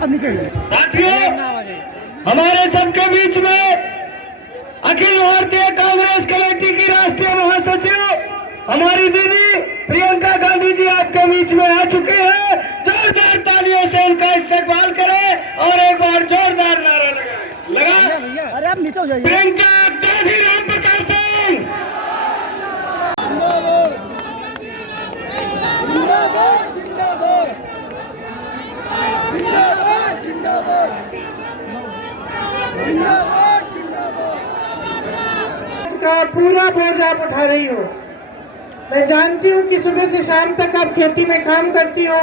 साथियों, हमारे सबके बीच में अखिल भारतीय कांग्रेस कमेटी की राष्ट्रीय महासचिव हमारी दीदी प्रियंका गांधी जी आपके बीच में आ चुके हैं। जोरदार तालियों से उनका इस्तेमाल करें और एक बार जोरदार नारा लगा। अरे आप नीचे हो जाइए। प्रियंका गांधी राम प्रताप सिंह। का पूरा बोझ आप उठा रही हो। मैं जानती हूँ कि सुबह से शाम तक आप खेती में काम करती हो,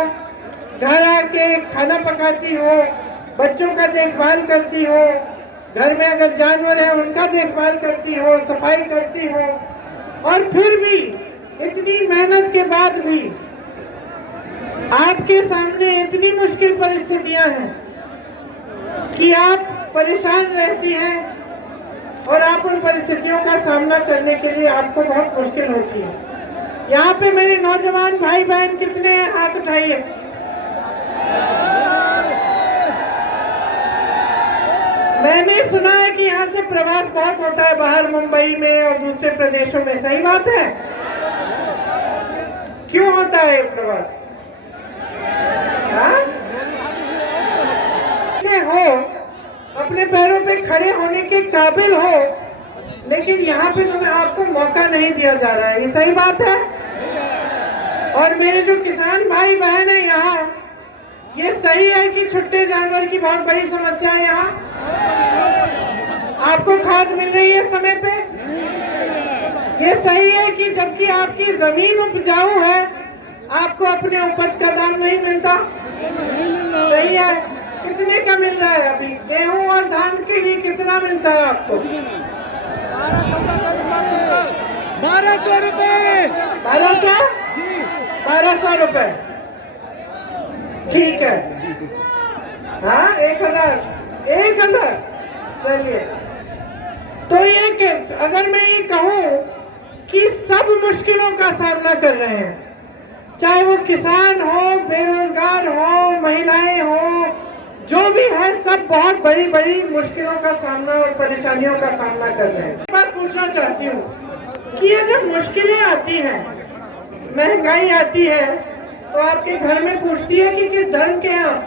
घर आके खाना पकाती हो, बच्चों का देखभाल करती हो, घर में अगर जानवर है उनका देखभाल करती हो, सफाई करती हो, और फिर भी इतनी मेहनत के बाद भी आपके सामने इतनी मुश्किल परिस्थितियां हैं कि आप परेशान रहती हैं और आप उन परिस्थितियों का सामना करने के लिए आपको बहुत मुश्किल होती है। यहाँ पे मेरे नौजवान भाई बहन कितने हैं, हाथ उठाइए। मैंने सुना है कि यहाँ से प्रवास बहुत होता है बाहर, मुंबई में और दूसरे प्रदेशों में, सही बात है? क्यों होता है ये प्रवास? हो अपने पैरों पे खड़े होने के काबिल हो, लेकिन यहाँ पे तुम्हें आपको मौका नहीं दिया जा रहा है, ये सही बात है? और मेरे जो किसान भाई बहन है यहाँ, ये सही है कि छुट्टे जानवर की बहुत बड़ी समस्या है यहाँ? आपको खाद मिल रही है समय पे? ये सही है कि जबकि आपकी जमीन उपजाऊ है आपको अपने उपज का दाम नहीं मिलता? सही है। कितने का मिल रहा है अभी? गेहूं और धान के लिए कितना मिलता है आपको? 1200 रुपए। 1200 रुपए, ठीक है। हाँ, 1000 चलिए। तो ये केस, अगर मैं ये कहूँ कि सब मुश्किलों का सामना कर रहे हैं, चाहे वो किसान हो, बेरोजगार हो, महिलाएं हो, जो भी है, सब बहुत बड़ी बड़ी मुश्किलों का सामना और परेशानियों का सामना कर रहे हैं। एक बात पूछना चाहती हूँ कि ये जब मुश्किलें आती हैं, महंगाई आती है, तो आपके घर में पूछती है कि किस धर्म के हैं आप?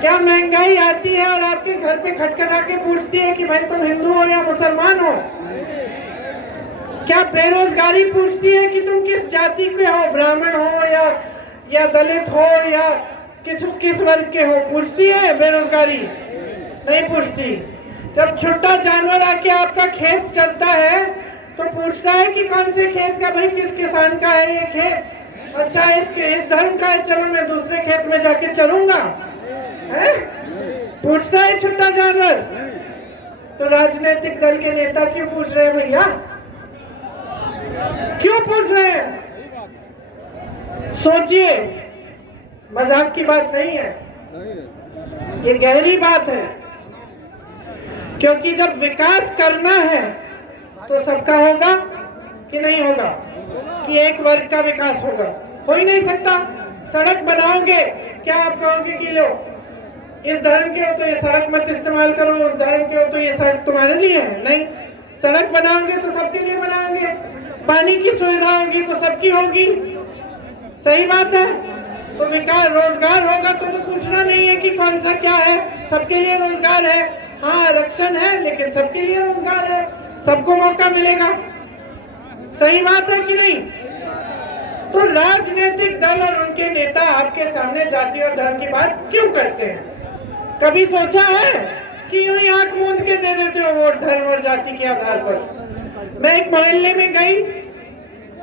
क्या महंगाई आती है और आपके घर पे खटखटा के पूछती है कि भाई तुम हिंदू हो या मुसलमान हो? क्या बेरोजगारी पूछती है कि तुम किस जाति के हो, ब्राह्मण हो या दलित हो या किस वर्ग के हो? पूछती है बेरोजगारी? नहीं पूछती। जब छुट्टा जानवर आके आपका खेत चलता है तो पूछता है कि कौन से खेत का, भाई किस किसान का है ये खेत? अच्छा, इस धर्म का है, चलो मैं दूसरे खेत में जाके चलूंगा, है? पूछता है छुट्टा जानवर। तो राजनीतिक दल के नेता क्यों पूछ रहे हैं भैया? क्यों पूछ रहे हैं? सोचिए, मजाक की बात नहीं है, ये गहरी बात है। क्योंकि जब विकास करना है तो सबका होगा कि नहीं होगा? कि एक वर्ग का विकास होगा? हो ही नहीं सकता। सड़क बनाओगे, क्या आप कहोगे कि लो इस धर्म के हो तो ये सड़क मत इस्तेमाल करो, उस धर्म के हो तो ये सड़क तुम्हारे लिए है? नहीं। सड़क बनाओगे तो सबके लिए बनाओगे, पानी की सुविधा होगी तो सबकी होगी, सही बात है? तो विकास, रोजगार होगा तो पूछना नहीं है कि कौन सा क्या है, सबके लिए रोजगार है। हाँ, आरक्षण है लेकिन सबके लिए रोजगार है, सबको मौका मिलेगा, सही बात है कि नहीं? तो राजनीतिक दल और उनके नेता आपके सामने जाति और धर्म की बात क्यों करते हैं? कभी सोचा है कि यूं ही आंख मूंद के दे देते हो वोट धर्म और जाति के आधार पर? मैं एक मोहल्ले में गई,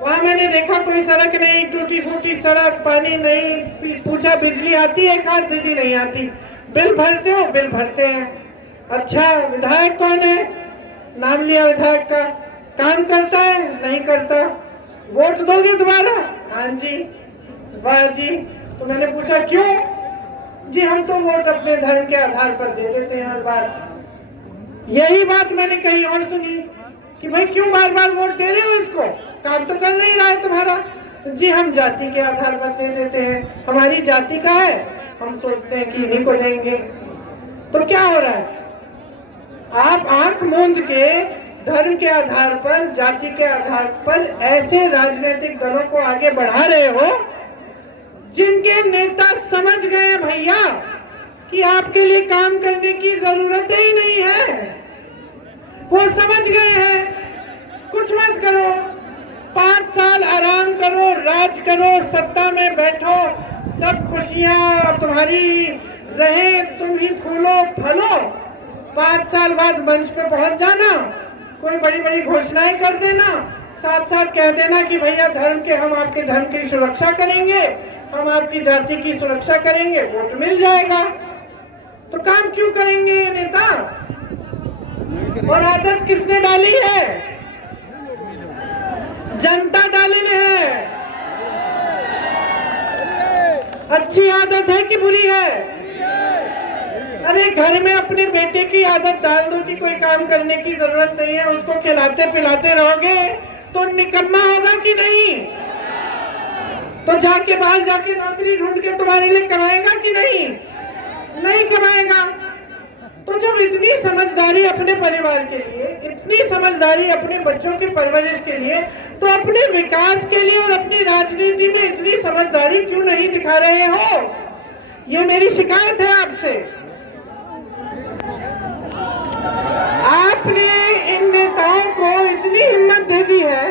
वहां मैंने देखा कोई सड़क नहीं, टूटी फूटी सड़क, पानी नहीं। पूछा बिजली आती है? कहा दीदी नहीं आती। बिल भरते हो? बिल भरते हैं। अच्छा, विधायक कौन है? नाम लिया विधायक का। काम करता है? नहीं करता। वोट दोगे दोबारा? हाँ जी। वाह जी। तो मैंने पूछा क्यों? जी हम तो वोट अपने धर्म के आधार पर दे देते हैं हर बार। यही बात मैंने कहीं और सुनी कि भाई क्यों बार बार वोट दे रहे हो इसको, काम तो कर नहीं रहा है तुम्हारा। जी हम जाति के आधार पर दे देते हैं, हमारी जाति का है हम सोचते हैं कि इन्हीं को देंगे। तो क्या हो रहा है? आप आंख मूंद के धर्म के आधार पर, जाति के आधार पर ऐसे राजनीतिक दलों को आगे बढ़ा रहे हो जिनके नेता समझ गए भैया कि आपके लिए काम करने की जरूरत ही नहीं है। वो समझ गए हैं कुछ मत करो, 5 साल आराम करो, राज करो, सत्ता में बैठो, सब खुशियां तुम्हारी रहे, तुम ही फूलो फलो, 5 साल बाद मंच पे पहुंच जाना, कोई बड़ी बड़ी घोषणाएं कर देना, साथ साथ कह देना कि भैया धर्म के, हम आपके धर्म की सुरक्षा करेंगे, हम आपकी जाति की सुरक्षा करेंगे, वोट मिल जाएगा। तो काम क्यों करेंगे ये नेता? और आदत किसने डाली है? जनता डाली है। अच्छी आदत है कि बुरी है? अरे घर में अपने बेटे की आदत डाल दो कि कोई काम करने की जरूरत नहीं है, उसको खिलाते पिलाते रहोगे तो निकम्मा होगा कि नहीं? तो जाके बाहर जाके नौकरी ढूंढ के तुम्हारे लिए कमाएगा कि नहीं? नहीं कमाएगा। तो जब इतनी समझदारी अपने परिवार के लिए, इतनी समझदारी अपने बच्चों की परवरिश के लिए, तो अपने विकास के लिए और अपनी राजनीति में इतनी समझदारी क्यों नहीं दिखा रहे हो? ये मेरी शिकायत है आपसे। आपने इन नेताओं को इतनी हिम्मत दे दी है,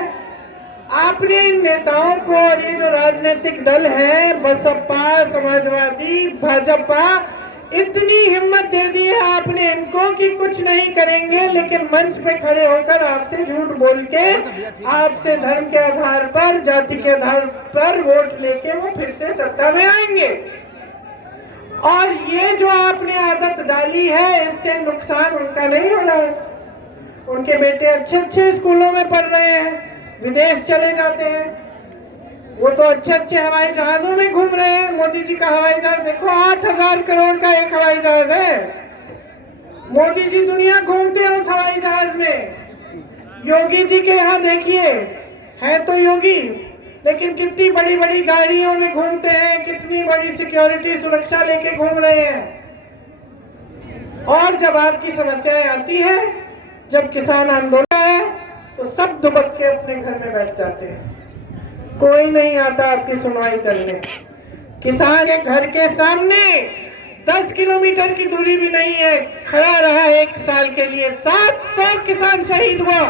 आपने इन नेताओं को, और ये जो राजनीतिक दल है, बसपा, समाजवादी, भाजपा, इतनी हिम्मत दे दी है आपने इनको कि कुछ नहीं करेंगे, लेकिन मंच पे खड़े होकर आपसे झूठ बोल के, आपसे धर्म के आधार पर, जाति के आधार पर वोट लेके वो फिर से सत्ता में आएंगे। और ये जो आपने आदत डाली है, इससे नुकसान उनका नहीं हो रहा है। उनके बेटे अच्छे अच्छे स्कूलों में पढ़ रहे हैं, विदेश चले जाते हैं, वो तो अच्छे अच्छे हवाई जहाजों में घूम रहे हैं। मोदी जी का हवाई जहाज देखो, 8,000 करोड़ का एक हवाई जहाज है। मोदी जी दुनिया घूमते हैं उस हवाई जहाज में। योगी जी के यहाँ देखिए, है तो योगी, लेकिन कितनी बड़ी बड़ी गाड़ियों में घूमते हैं, कितनी बड़ी सिक्योरिटी सुरक्षा लेके घूम रहे हैं। और जब आपकी समस्याएं आती है, जब किसान आंदोलन है, तो सब दुबक के अपने घर में बैठ जाते हैं, कोई नहीं आता आपकी सुनवाई करने। किसान के घर के सामने 10 किलोमीटर की दूरी भी नहीं है, खड़ा रहा 1 साल के लिए। 700 किसान शहीद हुआ।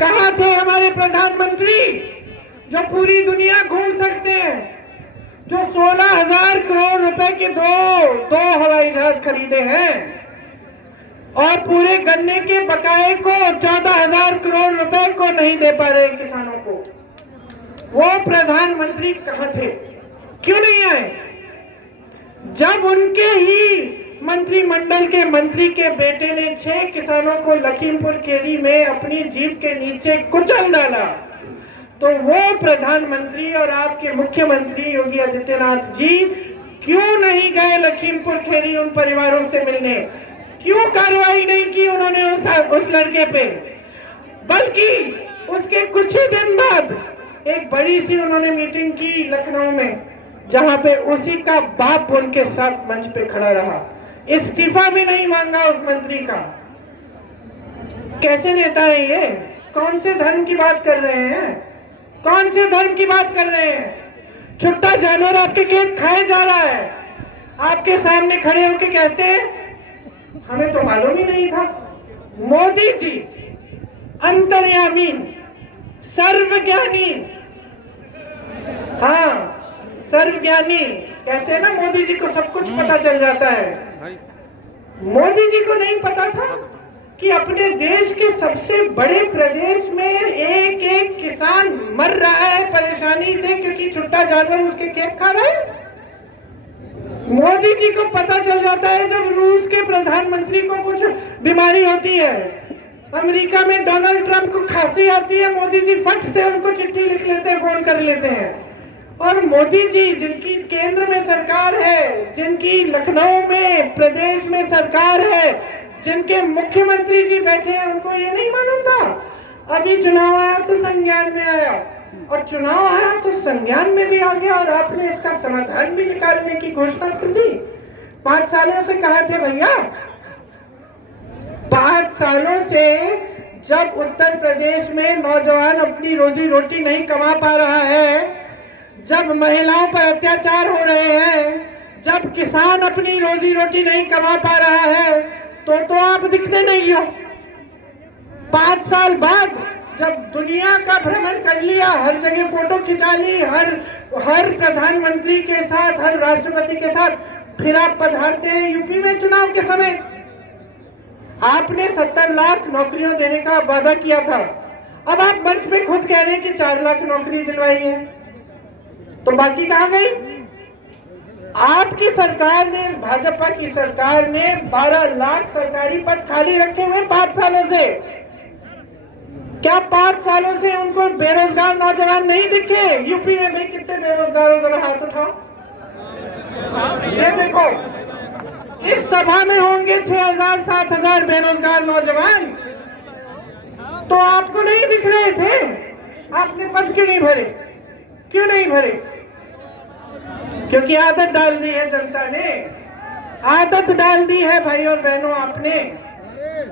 कहाँ थे हमारे प्रधानमंत्री जो पूरी दुनिया घूम सकते हैं, जो 16,000 करोड़ रुपए के दो हवाई जहाज खरीदे हैं, और पूरे गन्ने के बकाये को 14,000 करोड़ रुपए को नहीं दे पा रहे किसानों को? वो प्रधानमंत्री कहाँ थे? क्यों नहीं आए? जब उनके ही मंत्रिमंडल के मंत्री के बेटे ने 6 किसानों को लखीमपुर खीरी में अपनी जीप के नीचे कुचल डाला, तो वो प्रधानमंत्री और आपके मुख्यमंत्री योगी आदित्यनाथ जी क्यों नहीं गए लखीमपुर खीरी उन परिवारों से मिलने? क्यों कार्रवाई नहीं की उन्होंने उस लड़के पे? बल्कि उसके कुछ ही दिन बाद एक बड़ी सी उन्होंने मीटिंग की लखनऊ में, जहां पे उसी का बाप उनके साथ मंच पे खड़ा रहा, इस्तीफा भी नहीं मांगा उस मंत्री का। कैसे नेता है ये? कौन से धर्म की बात कर रहे हैं? कौन से धर्म की बात कर रहे हैं? छुट्टा जानवर आपके खेत खाए जा रहा है, आपके सामने खड़े होकर कहते हैं हमें तो मालूम ही नहीं था। मोदी जी अंतर्यामी, सर्वज्ञानी, हाँ सर्वज्ञानी कहते हैं ना, मोदी जी को सब कुछ पता चल जाता है। मोदी जी को नहीं पता था कि अपने देश के सबसे बड़े प्रदेश में एक एक किसान मर रहा है परेशानी से, क्योंकि छुट्टा जानवर उसके खेत खा रहा है। मोदी जी को पता चल जाता है जब रूस के प्रधानमंत्री को कुछ बीमारी होती है, अमेरिका में डोनाल्ड ट्रंप को खांसी आती है, मोदी जी फट से उनको चिट्ठी लिख लेते हैं, फोन कर लेते हैं। और मोदी जी जिनकी केंद्र में सरकार है, जिनकी लखनऊ में प्रदेश में सरकार है, जिनके मुख्यमंत्री जी बैठे हैं, उनको ये नहीं मालूम था? अभी चुनाव आया तो संज्ञान में आया, और चुनाव आया तो संज्ञान में भी आ गया और आपने इसका समाधान भी निकालने की घोषणा कर दी। 5 सालों से कहा थे भैया, 5 सालों से जब उत्तर प्रदेश में नौजवान अपनी रोजी रोटी नहीं कमा पा रहा है, जब महिलाओं पर अत्याचार हो रहे हैं, जब किसान अपनी रोजी रोटी नहीं कमा पा रहा है, तो आप दिखते नहीं हो। 5 साल बाद जब दुनिया का भ्रमण कर लिया, हर जगह फोटो खिंचा ली, हर प्रधानमंत्री के साथ, हर राष्ट्रपति के साथ, फिर आप पधारते हैं यूपी में चुनाव के समय। आपने 70 लाख नौकरियां देने का वादा किया था, अब आप मंच पे खुद कह रहे हैं कि 4 लाख नौकरी दिलवाई है, तो बाकी कहां गई? आपकी सरकार ने, भाजपा की सरकार ने 12 लाख सरकारी पद खाली रखे हुए 5 सालों से। क्या 5 सालों से उनको बेरोजगार नौजवान नहीं दिखे? यूपी में भी कितने बेरोजगार हो, जरा हाथ उठाओ। ये देखो, इस सभा में होंगे 6,000 7,000 बेरोजगार नौजवान, तो आपको नहीं दिख रहे थे? आपने पद क्यों नहीं भरे? क्यों नहीं भरे? क्योंकि आदत डाल दी है जनता ने, आदत डाल दी है भाई और बहनों, आपने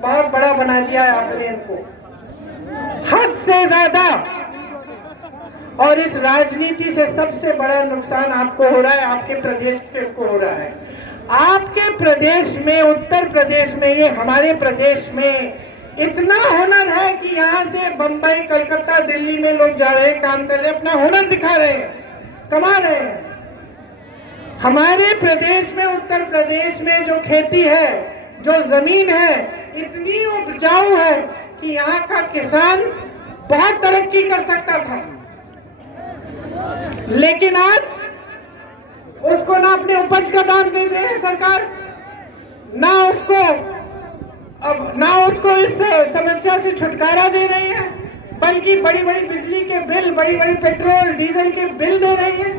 बहुत बड़ा बना दिया है आपने इनको, हद से ज्यादा। और इस राजनीति से सबसे बड़ा नुकसान आपको हो रहा है, आपके प्रदेश को हो रहा है। आपके प्रदेश में, उत्तर प्रदेश में, ये हमारे प्रदेश में इतना हुनर है कि यहाँ से बंबई, कलकत्ता, दिल्ली में लोग जा रहे हैं, काम कर रहे हैं, अपना हुनर दिखा रहे हैं, कमा रहे हैं। हमारे प्रदेश में, उत्तर प्रदेश में जो खेती है, जो जमीन है, इतनी उपजाऊ है कि यहाँ का किसान बहुत तरक्की कर सकता था, लेकिन आज उसको ना अपने उपज का दाम दे रहे हैं सरकार, ना उसको इस समस्या से छुटकारा दे रही है, बल्कि बड़ी बड़ी बिजली के बिल, बड़ी बड़ी पेट्रोल डीजल के बिल दे रही है।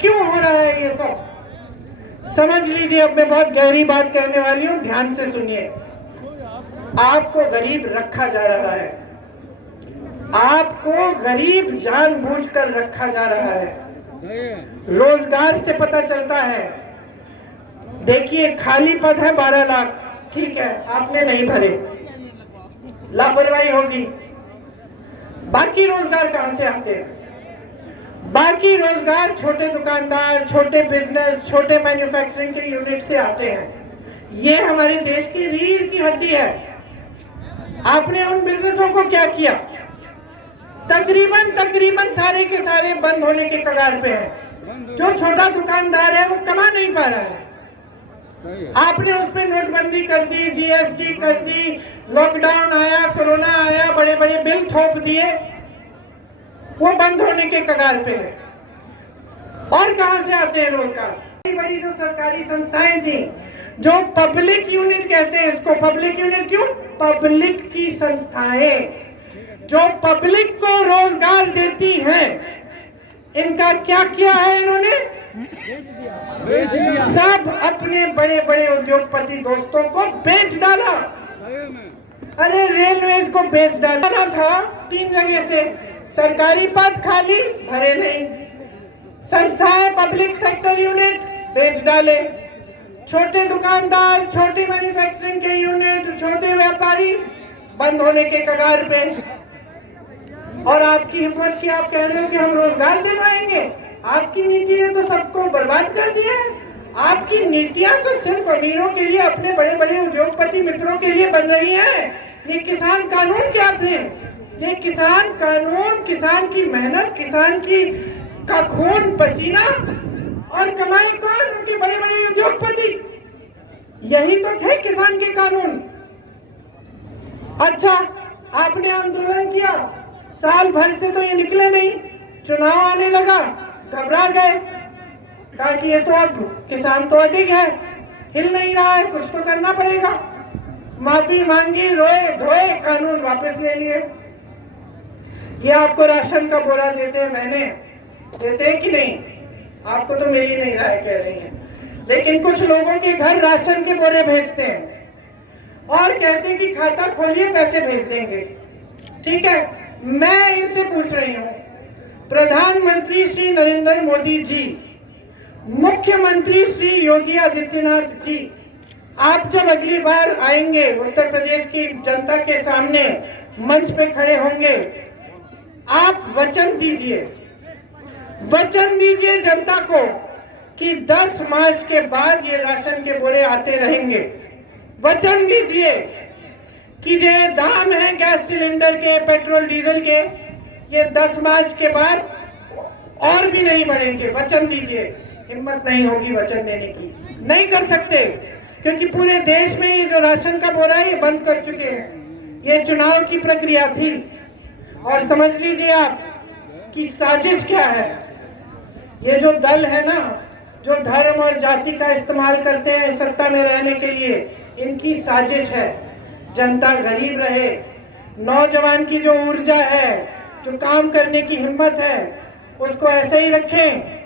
क्यों हो रहा है ये सब? समझ लीजिए। अब मैं बहुत गहरी बात कहने वाली हूं, ध्यान से सुनिए। आपको गरीब रखा जा रहा है, आपको गरीब जानबूझकर रखा जा रहा है। रोजगार से पता चलता है। देखिए, खाली पद है 12 लाख, ठीक है, आपने नहीं भरे, लापरवाही होगी। बाकी रोजगार कहां से आते हैं? बाकी रोजगार छोटे दुकानदार, छोटे बिजनेस, छोटे मैन्युफैक्चरिंग के यूनिट से आते हैं। ये हमारे देश की रीढ़ की हड्डी है। आपने उन बिजनेसों को क्या किया? तकरीबन सारे के सारे बंद होने के कगार पे हैं। जो छोटा दुकानदार है वो कमा नहीं पा रहा है। आपने उस पर नोटबंदी कर दी, जीएसटी कर दी, लॉकडाउन आया, कोरोना आया, बड़े बड़े बिल थोप दिए, वो बंद होने के कगार पे है। और कहां से आते हैं रोजगार? बड़ी जो सरकारी संस्थाएं थी, जो पब्लिक यूनिट कहते हैं इसको, पब्लिक यूनिट क्यों? पब्लिक की संस्थाएं जो पब्लिक को रोजगार देती हैं, इनका क्या किया है इन्होंने? बेच दिया। सब अपने बड़े बड़े उद्योगपति दोस्तों को बेच डाला। अरे रेलवे को बेच डाला था 3 जगह से, सरकारी पद खाली, भरे नहीं, संस्थाएं, पब्लिक सेक्टर यूनिट बेच डाले, छोटे दुकानदार, छोटी मैन्युफैक्चरिंग के यूनिट, छोटे व्यापारी बंद होने के कगार पे। और आपकी हिम्मत की आप कह रहे हो कि हम रोजगार दिलवाएंगे? आपकी नीति ने तो सबको बर्बाद कर दिया है। आपकी नीतियां तो सिर्फ अमीरों के लिए, अपने बड़े बड़े उद्योगपति मित्रों के लिए बन रही हैं। ये किसान कानून क्या थे? ये किसान कानून, किसान की मेहनत, किसान की का खून पसीना और कमाई कौन? उनके बड़े बड़े उद्योगपति। यही तो थे किसान के कानून। अच्छा, आपने आंदोलन किया, साल भर से तो ये निकले नहीं, चुनाव आने लगा, घबरा गए, कहा कि ये तो अब किसान तो अडिग है, हिल नहीं रहा है, कुछ तो करना पड़ेगा। माफी मांगी, रोए धोए, कानून वापस ले लिए। ये आपको राशन का बोरा देते हैं, महीने देते हैं कि नहीं? आपको तो मिल ही नहीं रहा है, कह रही हैं। लेकिन कुछ लोगों के घर राशन के बोरे भेजते हैं और कहते हैं कि खाता खोलिए, पैसे भेज देंगे। ठीक है, मैं इनसे पूछ रही हूँ, प्रधानमंत्री श्री नरेंद्र मोदी जी, मुख्यमंत्री श्री योगी आदित्यनाथ जी, आप जब अगली बार आएंगे उत्तर प्रदेश की जनता के सामने मंच पे खड़े होंगे, आप वचन दीजिए जनता को कि 10 मार्च के बाद ये राशन के बोरे आते रहेंगे। वचन दीजिए कि जो दाम है गैस सिलेंडर के, पेट्रोल डीजल के, ये 10 मार्च के बाद और भी नहीं बढ़ेंगे। वचन दीजिए। हिम्मत नहीं होगी वचन देने की, नहीं कर सकते, क्योंकि पूरे देश में ये जो राशन का बोरा है ये बंद कर चुके हैं। ये चुनाव की प्रक्रिया थी और समझ लीजिए आप कि साजिश क्या है। ये जो दल है ना, जो धर्म और जाति का इस्तेमाल करते हैं सत्ता में रहने के लिए, इनकी साजिश है। जनता गरीब रहे, नौजवान की जो ऊर्जा है, जो काम करने की हिम्मत है, उसको ऐसे ही रखें,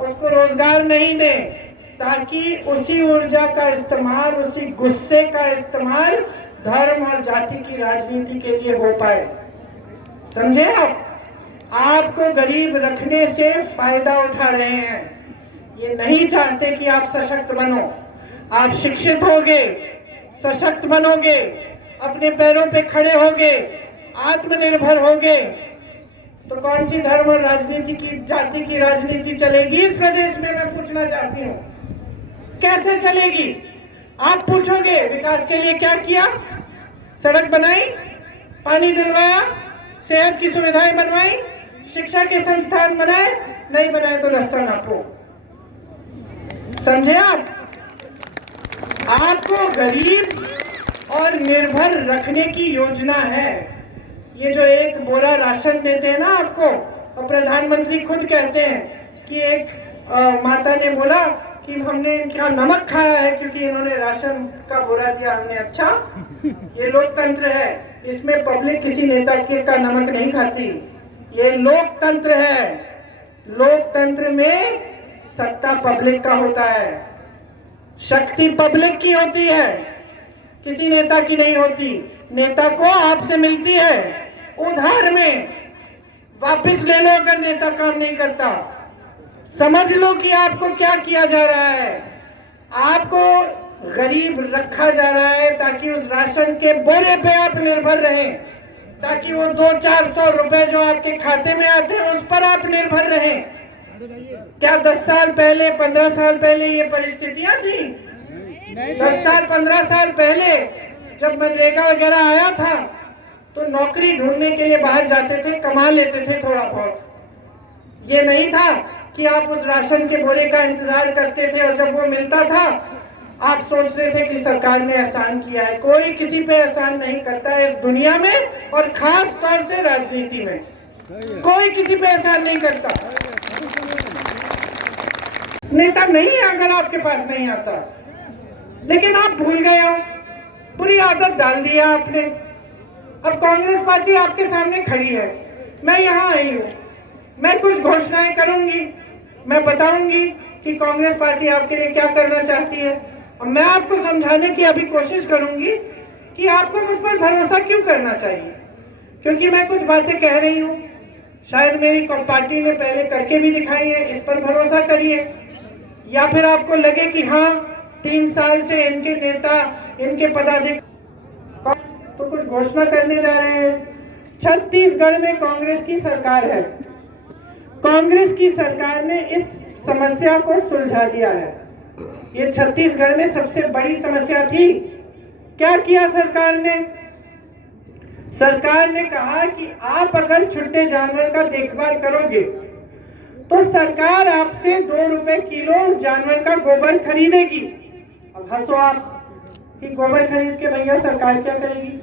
उसको रोजगार नहीं दें, ताकि उसी ऊर्जा का इस्तेमाल, उसी गुस्से का इस्तेमाल धर्म और जाति की राजनीति के लिए हो पाए। समझे आप? आपको गरीब रखने से फायदा उठा रहे हैं। ये नहीं चाहते कि आप सशक्त बनो। आप शिक्षित होगे, सशक्त बनोगे, अपने पैरों पे खड़े होगे, आत्मनिर्भर होगे, तो कौन सी धर्म और राजनीति की, जाति की राजनीति चलेगी इस प्रदेश में? मैं पूछना चाहती हूँ, कैसे चलेगी? आप पूछोगे विकास के लिए क्या किया? सड़क बनाई, पानी दिलवाया, सेहत की सुविधाएं बनवाई, शिक्षा के संस्थान बनाए? नहीं बनाए तो रास्ता नापो। समझे आप? आपको गरीब और निर्भर रखने की योजना है। ये जो एक बोरा राशन देते हैं ना आपको, और प्रधानमंत्री खुद कहते हैं कि एक माता ने बोला कि हमने इनका नमक खाया है क्योंकि इन्होंने राशन का बोरा दिया हमने। अच्छा, ये लोकतंत्र है, इसमें पब्लिक किसी नेता का नमक नहीं खाती। ये लोकतंत्र है। लोकतंत्र में सत्ता पब्लिक का होता है, शक्ति पब्लिक की होती है, किसी नेता की नहीं होती। नेता को आपसे मिलती है उधार में, वापस ले लो अगर नेता काम नहीं करता। समझ लो कि आपको क्या किया जा रहा है। आपको गरीब रखा जा रहा है ताकि उस राशन के बोरे पे आप निर्भर रहें, ताकि वो 200-400 रुपए जो आपके खाते में आते हैं उस पर आप निर्भर रहें। क्या 10 साल पहले, 15 साल पहले ये परिस्थितियां थी? 10 साल 15 साल पहले जब मनरेगा वगैरह आया था तो नौकरी ढूंढने के लिए बाहर जाते थे, कमा लेते थे थोड़ा बहुत। ये नहीं था कि आप उस राशन के बोरे का इंतजार करते थे और जब वो मिलता था आप सोचते थे कि सरकार ने एहसान किया है। कोई किसी पे एहसान नहीं करता है इस दुनिया में, और खास तौर से राजनीति में कोई किसी पे एहसान नहीं करता। नेता नहीं है अगर आपके पास नहीं आता, लेकिन आप भूल गए हो, बुरी आदत डाल दिया आपने। अब कांग्रेस पार्टी आपके सामने खड़ी है, मैं यहाँ आई हूँ, मैं कुछ घोषणाएं करूंगी, मैं बताऊंगी कि कांग्रेस पार्टी आपके लिए क्या करना चाहती है, और मैं आपको समझाने की अभी कोशिश करूंगी कि आपको मुझ पर भरोसा क्यों करना चाहिए। क्योंकि मैं कुछ बातें कह रही हूँ, शायद मेरी पार्टी ने पहले करके भी दिखाई है, इस पर भरोसा करिए। या फिर आपको लगे कि हाँ 3 साल से इनके नेता, इनके पदाधिकारी तो कुछ घोषणा करने जा रहे हैं। छत्तीसगढ़ में कांग्रेस की सरकार है, कांग्रेस की सरकार ने इस समस्या को सुलझा दिया है। ये छत्तीसगढ़ में सबसे बड़ी समस्या थी। क्या किया सरकार ने? सरकार ने कहा कि आप अगर छुट्टे जानवर का देखभाल करोगे तो सरकार आपसे 2 रुपए किलो उस जानवर का गोबर खरीदेगी। अब हंसो आप कि गोबर खरीद के भैया सरकार क्या करेगी,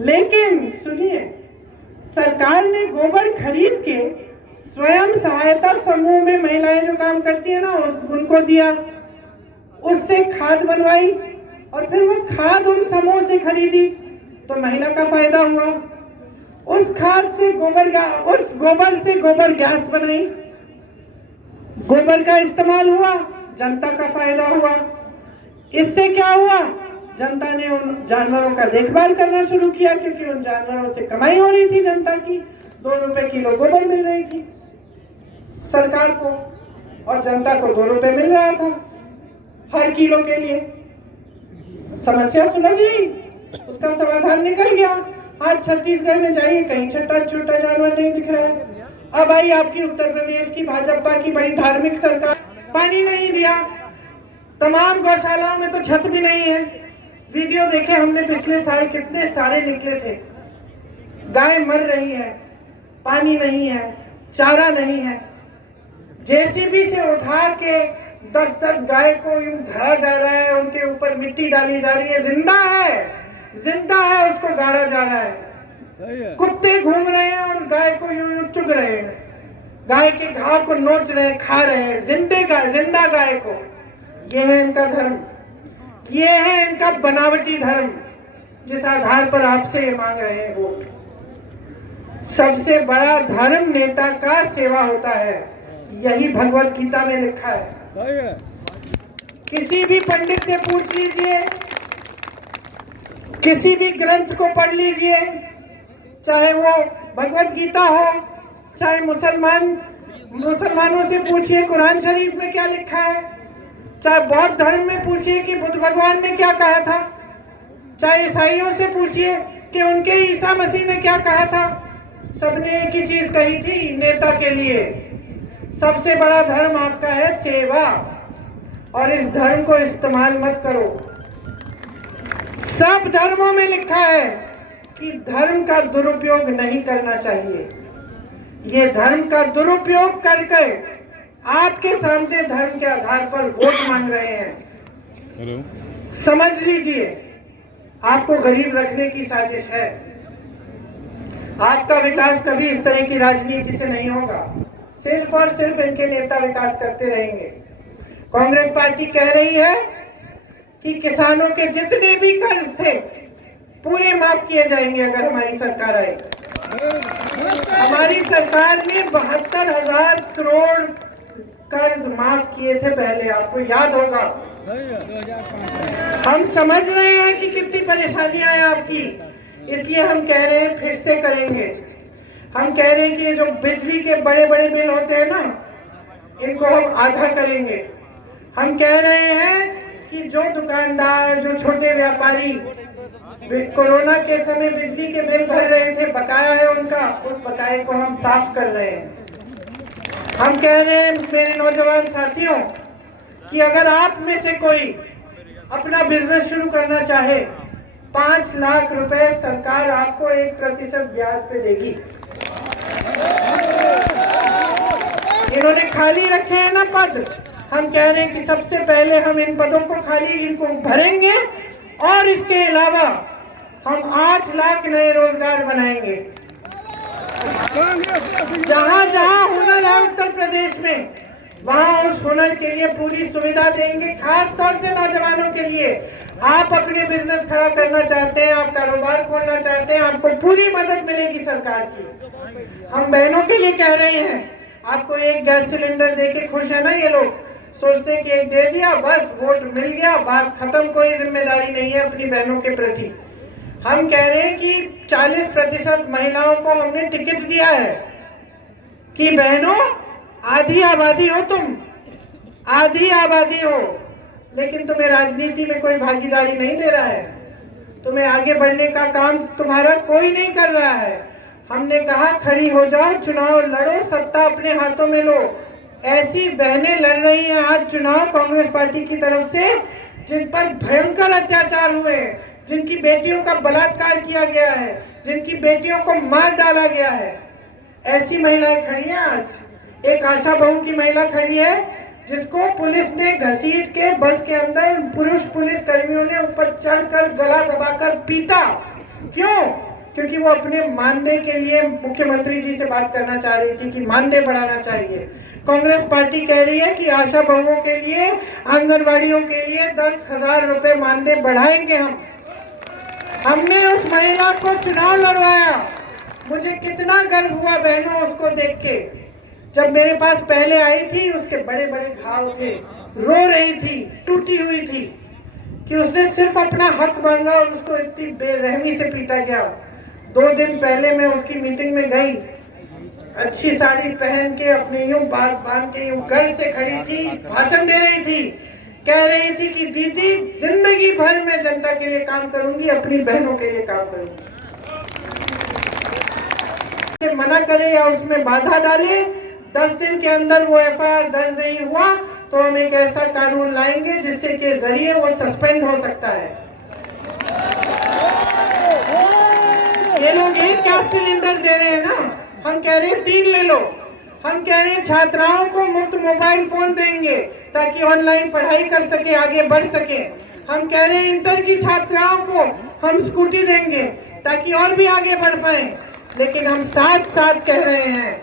लेकिन सुनिए, सरकार ने गोबर खरीद के स्वयं सहायता समूह में महिलाएं जो काम करती है ना उनको दिया, उससे खाद बनवाई, और फिर वो खाद उन समूह से खरीदी तो महिला का फायदा हुआ। उस खाद से उस गोबर से गोबर गैस बनाई, गोबर का इस्तेमाल हुआ, जनता का फायदा हुआ। इससे क्या हुआ? जनता ने उन जानवरों का देखभाल करना शुरू किया, क्योंकि उन जानवरों से कमाई हो रही थी जनता की। 2 रुपए किलो गोबर मिल रही थी सरकार को, और जनता को 2 रुपए मिल रहा था हर किलो के लिए। समस्या सुलझ गई, उसका समाधान निकल गया। आज छत्तीसगढ़ में जाइए, कहीं छोटा जानवर नहीं दिख रहा है। अब आई आपकी उत्तर प्रदेश की भाजपा की बड़ी धार्मिक सरकार, पानी नहीं दिया, तमाम गौशालाओं में तो छत भी नहीं है। वीडियो देखे हमने पिछले साल, कितने सारे निकले थे। गाय मर रही है, पानी नहीं है, चारा नहीं है। जेसीबी से उठा के 10-10 गाय को यूं धरा जा रहा है, उनके ऊपर मिट्टी डाली जा रही है। जिंदा है उसको गाड़ा जा रहा है। कुत्ते घूम रहे हैं और गाय को यूं चुग रहे हैं, गाय के घाव को नोच रहे हैं, खा रहे हैं जिंदा गाय को। ये है इनका धर्म, ये है इनका बनावटी धर्म, जिस आधार पर आपसे ये मांग रहे हैं वोट। सबसे बड़ा धर्म नेता का सेवा होता है, यही भगवत गीता में लिखा है। किसी भी पंडित से पूछ लीजिए, किसी भी ग्रंथ को पढ़ लीजिए, चाहे वो भगवत गीता हो, चाहे मुसलमानों से पूछिए कुरान शरीफ में क्या लिखा है, चाहे बौद्ध धर्म में पूछिए कि बुद्ध भगवान ने क्या कहा था, चाहे ईसाइयों से पूछिए कि उनके ईसा मसीह ने क्या कहा था। सबने एक ही चीज कही थी नेता के लिए, सबसे बड़ा धर्म आपका है सेवा, और इस धर्म को इस्तेमाल मत करो। सब धर्मों में लिखा है कि धर्म का दुरुपयोग नहीं करना चाहिए। ये धर्म का दुरुपयोग करके आपके सामने धर्म के आधार पर वोट मांग रहे हैं। समझ लीजिए, आपको गरीब रखने की साजिश है। आपका विकास कभी इस तरह की राजनीति से नहीं होगा। सिर्फ और सिर्फ इनके नेता विकास करते रहेंगे। कांग्रेस पार्टी कह रही है कि किसानों के जितने भी कर्ज थे पूरे माफ किए जाएंगे अगर हमारी सरकार आए। हमारी सरकार ने 72,000 करोड़ कर्ज माफ किए थे पहले, आपको याद होगा। हम समझ रहे हैं कि कितनी परेशानियां हैं आपकी, इसलिए हम कह रहे हैं फिर से करेंगे। हम कह रहे हैं कि ये जो बिजली के बड़े बड़े बिल होते हैं ना, इनको हम आधा करेंगे। हम कह रहे हैं कि जो दुकानदार, जो छोटे व्यापारी कोरोना के समय बिजली के बिल भर रहे थे, बकाया है उनका, उस बकाये को हम साफ कर रहे हैं। हम कह रहे हैं मेरे नौजवान साथियों कि अगर आप में से कोई अपना बिजनेस शुरू करना चाहे, 5 लाख रुपए सरकार आपको 1% ब्याज पे देगी। इन्होंने खाली रखे हैं ना पद, हम कह रहे हैं कि सबसे पहले हम इन पदों को खाली इनको भरेंगे, और इसके अलावा हम 8 लाख नए रोजगार बनाएंगे। जहां जहां हुनर है उत्तर प्रदेश में, वहां उस हुनर के लिए पूरी सुविधा देंगे। खास तौर से नौजवानों के लिए, आप अपने बिजनेस खड़ा करना चाहते हैं, आप कारोबार खोलना चाहते हैं, आपको पूरी मदद मिलेगी सरकार की। हम बहनों के लिए कह रहे हैं, आपको एक गैस सिलेंडर देके खुश है ना ये लोग, सोचते हैं कि एक दे दिया बस वोट मिल गया, बात खत्म, कोई जिम्मेदारी नहीं है अपनी बहनों के प्रति। हम कह रहे हैं कि 40% महिलाओं को हमने टिकट दिया है कि बहनों आधी आबादी हो, तुम आधी आबादी हो, लेकिन तुम्हें राजनीति में कोई भागीदारी नहीं दे रहा है, तुम्हें आगे बढ़ने का काम तुम्हारा कोई नहीं कर रहा है। हमने कहा खड़ी हो जाओ, चुनाव लड़ो, सत्ता अपने हाथों में लो। ऐसी बहनें लड़ रही हैं आज चुनाव कांग्रेस पार्टी की तरफ से, जिन पर भयंकर अत्याचार हुए, जिनकी बेटियों का बलात्कार किया गया है, जिनकी बेटियों को मार डाला गया है। ऐसी महिलाएं खड़ी हैं आज। एक आशा बहू की महिला खड़ी है जिसको पुलिस ने घसीट के बस के अंदर पुरुष पुलिस कर्मियों ने ऊपर चढ़कर गला दबाकर पीटा। क्यों? क्योंकि वो अपने मानदेय के लिए मुख्यमंत्री जी से बात करना चाह रही थी कि मानदेय बढ़ाना चाहिए। कांग्रेस पार्टी कह रही है कि आशा बहुओं के लिए, आंगनवाड़ियों के लिए 10,000 रुपए मानदेय बढ़ाएंगे हम। हमने उस महिला को चुनाव लड़वाया, मुझे कितना गर्व हुआ बहनों उसको देख के। जब मेरे पास पहले आई थी, उसके बड़े बड़े घाव थे, रो रही थी, टूटी हुई थी कि उसने सिर्फ अपना हक मांगा और उसको इतनी बेरहमी से पीटा गया। 2 दिन पहले मैं उसकी मीटिंग में गई, अच्छी साड़ी पहन के अपने यूं बांध के यूं घर से खड़ी थी, भाषण दे रही थी, कह रही थी कि दीदी जिंदगी भर मैं जनता के लिए काम करूंगी, अपनी बहनों के लिए काम करूंगी। मना करे या उसमें बाधा डाले, 10 दिन के अंदर वो FIR दर्ज नहीं हुआ तो हम एक ऐसा कानून लाएंगे जिससे के जरिए वो सस्पेंड हो सकता है। ये लोग एक गैस सिलेंडर दे रहे हैं ना, हम कह रहे हैं 3 ले लो। हम कह रहे हैं छात्राओं को मुफ्त मोबाइल फोन देंगे ताकि ऑनलाइन पढ़ाई कर सके, आगे बढ़ सके। हम कह रहे हैं इंटर की छात्राओं को हम स्कूटी देंगे ताकि और भी आगे बढ़ पाए। लेकिन हम साथ साथ कह रहे हैं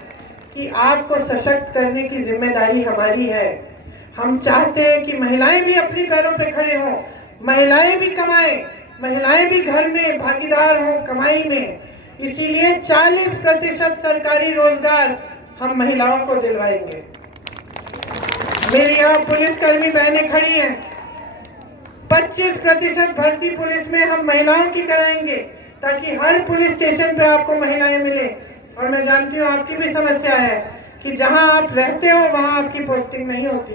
कि आपको सशक्त करने की जिम्मेदारी हमारी है। हम चाहते हैं कि महिलाएं भी अपने पैरों पे खड़े हों, महिलाएं भी कमाएं, महिलाएं भी घर में भागीदार हों कमाई में। इसीलिए 40% सरकारी रोजगार हम महिलाओं को दिलवाएंगे। मेरी यहाँ पुलिसकर्मी बहनें खड़ी हैं, 25% भर्ती पुलिस में हम महिलाओं की कराएंगे ताकि हर पुलिस स्टेशन पे आपको महिलाएं मिले। और मैं जानती हूँ आपकी भी समस्या है कि जहां आप रहते हो वहां आपकी पोस्टिंग नहीं होती,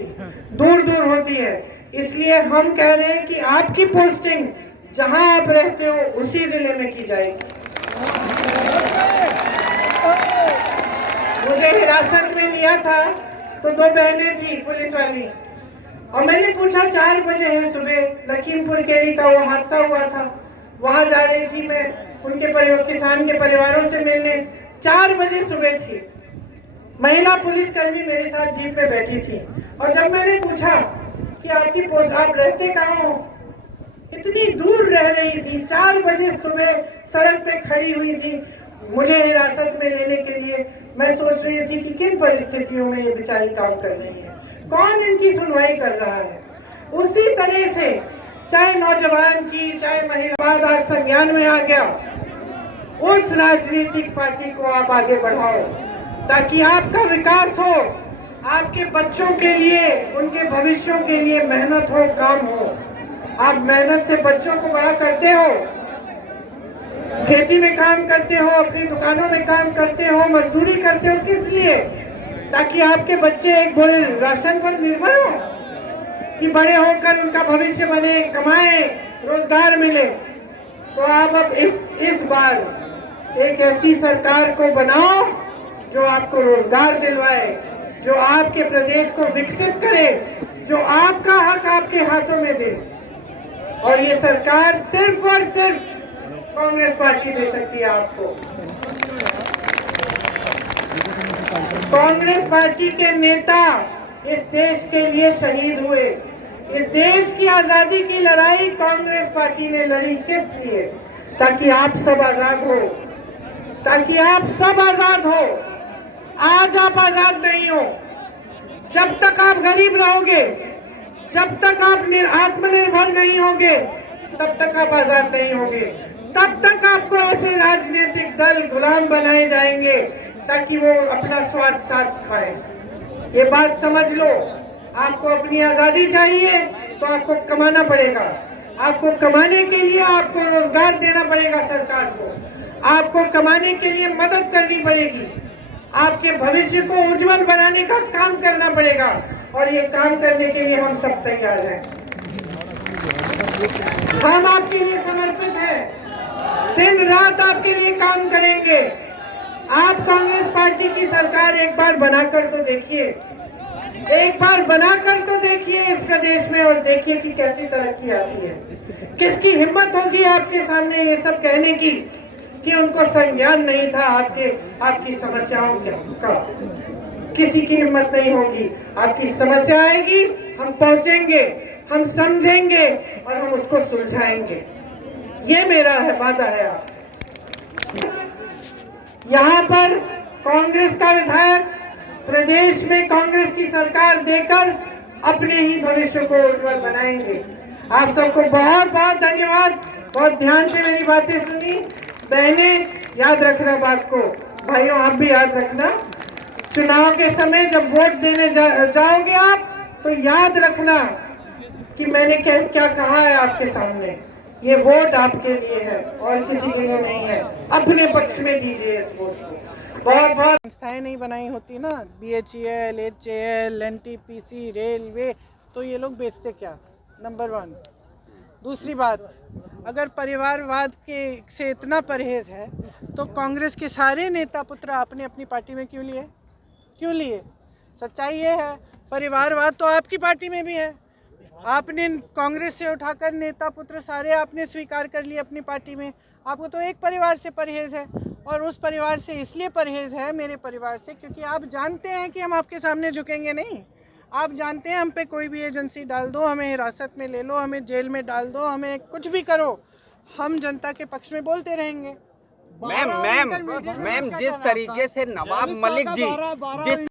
दूर दूर होती है। इसलिए हम कह रहे हैं कि आपकी पोस्टिंग जहां आप रहते हो उसी जिले में की जाएगी। मुझे हिरासत में लिया था तो 2 बहनें थी पुलिस वाली, और मैंने पूछा 4 बजे है सुबह, लखीमपुर केरी का वो हादसा हुआ था, वहां जा रही थी मैं उनके किसान के परिवारों से मिलने। 4 बजे सुबह थी, महिला पुलिसकर्मी मेरे साथ जीप में बैठी थी। और जब मैंने पूछा कि आपकी पोस्ट, आप रहते कहाँ हो, इतनी दूर रह रही थी, 4 बजे सुबह सड़क पे खड़ी हुई थी मुझे हिरासत में लेने के लिए। मैं सोच रही थी कि किन परिस्थितियों में ये बेचारी काम कर रही है, कौन इनकी सुनवाई कर रहा है। उसी तरह से चाहे नौजवान की चाहे महिला, आज संज्ञान में आ गया, उस राजनीतिक पार्टी को आप आगे बढ़ाओ ताकि आपका विकास हो, आपके बच्चों के लिए, उनके भविष्यों के लिए मेहनत हो, काम हो। आप मेहनत से बच्चों को बड़ा करते हो, खेती में काम करते हो, अपनी दुकानों में काम करते हो, मजदूरी करते हो, किस लिए? ताकि आपके बच्चे एक बड़े राशन पर निर्भर हो, कि बड़े होकर उनका भविष्य बने, कमाए, रोजगार मिले। तो आप अब इस बार एक ऐसी सरकार को बनाओ जो आपको रोजगार दिलवाए, जो आपके प्रदेश को विकसित करे, जो आपका हक आपके हाथों में दे। और ये सरकार सिर्फ और सिर्फ कांग्रेस पार्टी दे सकती है आपको। कांग्रेस पार्टी के नेता इस देश के लिए शहीद हुए। इस देश की आजादी की लड़ाई कांग्रेस पार्टी ने लड़ी किस लिए? ताकि आप सब आजाद हो, ताकि आप सब आजाद हो। आज आप आजाद नहीं हो। जब तक आप गरीब रहोगे, जब तक आप आत्मनिर्भर नहीं होगे, तब तक आप आजाद नहीं होगे। तब तक आपको ऐसे राजनीतिक दल गुलाम बनाए जाएंगे ताकि वो अपना स्वार्थ साध पाए। ये बात समझ लो। आपको अपनी आजादी चाहिए तो आपको कमाना पड़ेगा। आपको कमाने के लिए आपको रोजगार देना पड़ेगा सरकार को। आपको कमाने के लिए मदद करनी पड़ेगी। आपके भविष्य को उज्जवल बनाने का काम करना पड़ेगा। और ये काम करने के लिए हम सब तैयार हैं। हम आपके लिए समर्पित हैं। दिन रात आपके लिए काम करेंगे। आप कांग्रेस पार्टी की सरकार एक बार बनाकर तो देखिए, एक बार बनाकर तो देखिए इस प्रदेश में, और देखिए कि कैसी तरक्की आती है। किसकी हिम्मत होगी आपके सामने ये सब कहने की कि उनको संज्ञान नहीं था आपकी समस्याओं का? किसी की हिम्मत नहीं होगी। आपकी समस्या आएगी, हम पहुंचेंगे, हम समझेंगे और हम उसको सुलझाएंगे। ये मेरा वादा है। आप यहाँ पर कांग्रेस का विधायक प्रदेश में कांग्रेस की सरकार देकर अपने ही भविष्य को उज्जवल बनाएंगे। आप सबको बहुत बहुत धन्यवाद। बहुत ध्यान से मेरी बातें सुनी। बहनें याद रखना बात को, भाइयों आप भी याद रखना। चुनाव के समय जब वोट देने जाओगे आप तो याद रखना कि मैंने क्या कहा है आपके सामने। ये वोट आपके लिए है और किसी के लिए नहीं है। अपने पक्ष में दीजिए इस वोट को। बहुत बहुत संस्थाएं नहीं बनाई होती ना, BHEL, HAL, NTPC, रेलवे, तो ये लोग बेचते क्या? नंबर 1। दूसरी बात, अगर परिवारवाद के से इतना परहेज है तो कांग्रेस के सारे नेता पुत्र आपने अपनी पार्टी में क्यों लिए? सच्चाई ये है, परिवारवाद तो आपकी पार्टी में भी है। आपने कांग्रेस से उठाकर नेता पुत्र सारे आपने स्वीकार कर लिए अपनी पार्टी में। आपको तो एक परिवार से परहेज है, और उस परिवार से इसलिए परहेज है, मेरे परिवार से, क्योंकि आप जानते हैं कि हम आपके सामने झुकेंगे नहीं। आप जानते हैं हम पे कोई भी एजेंसी डाल दो, हमें हिरासत में ले लो, हमें जेल में डाल दो, हमें कुछ भी करो, हम जनता के पक्ष में बोलते रहेंगे। मैम जिस तरीके से नवाब मलिक जी जिस